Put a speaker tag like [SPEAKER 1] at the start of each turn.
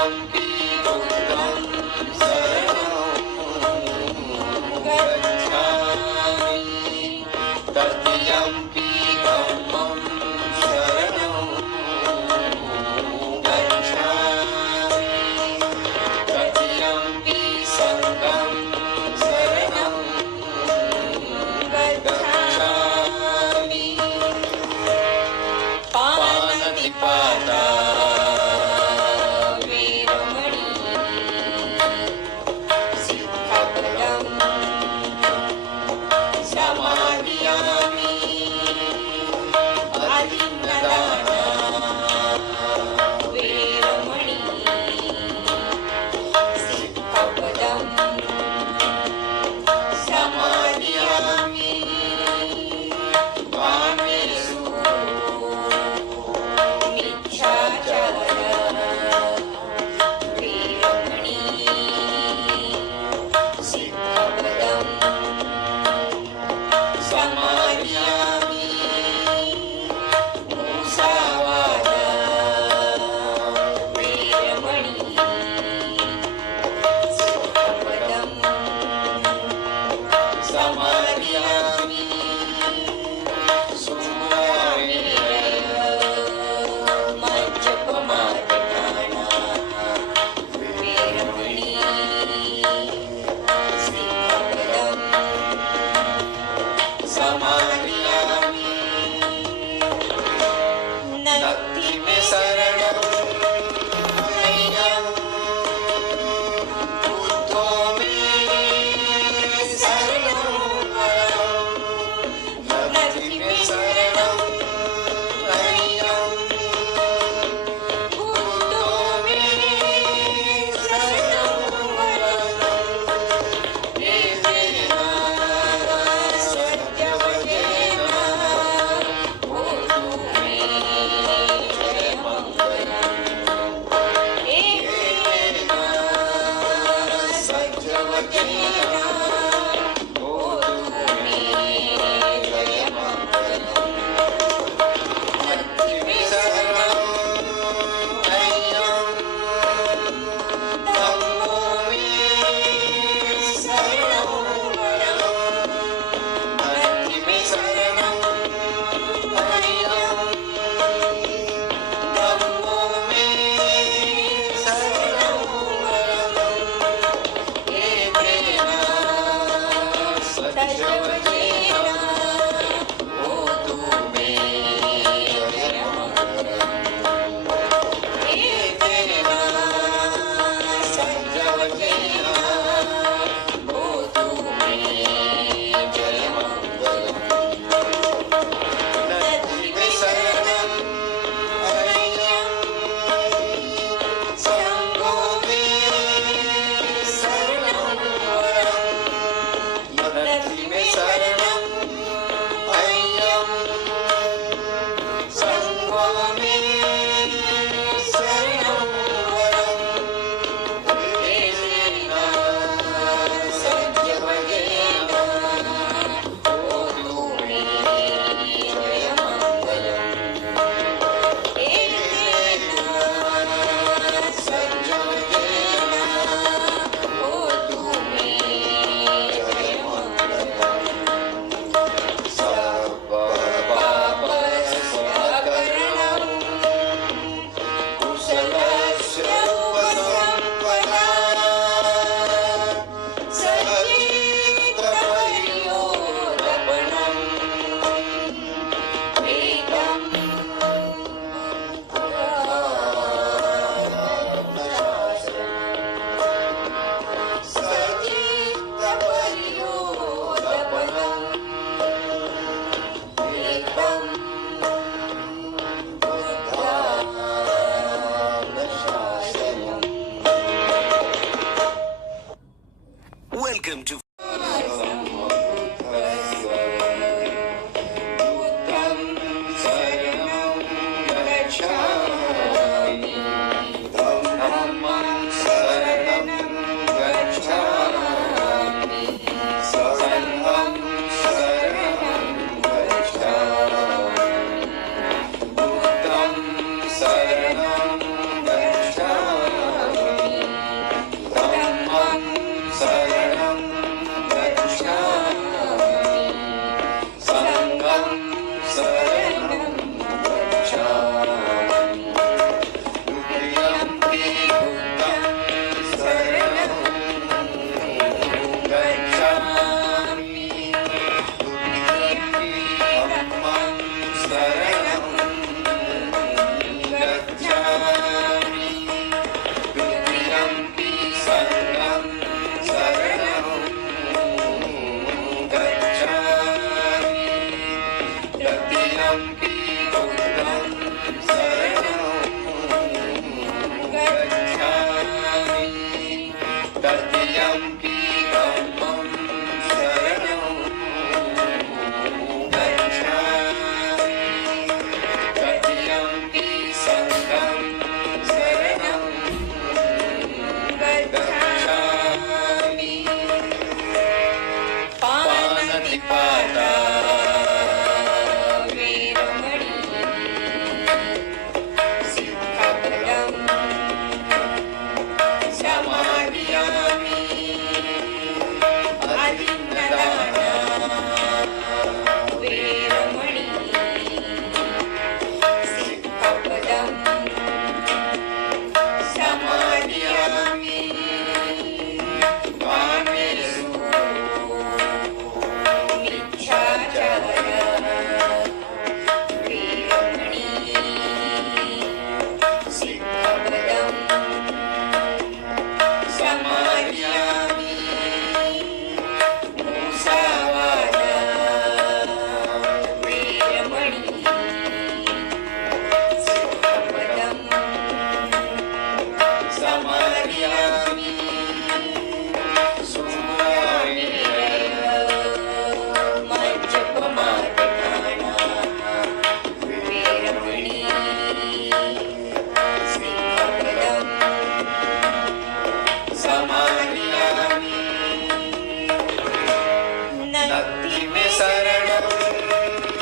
[SPEAKER 1] Thank. Sama Minsan, Yeah. Thank you. Welcome to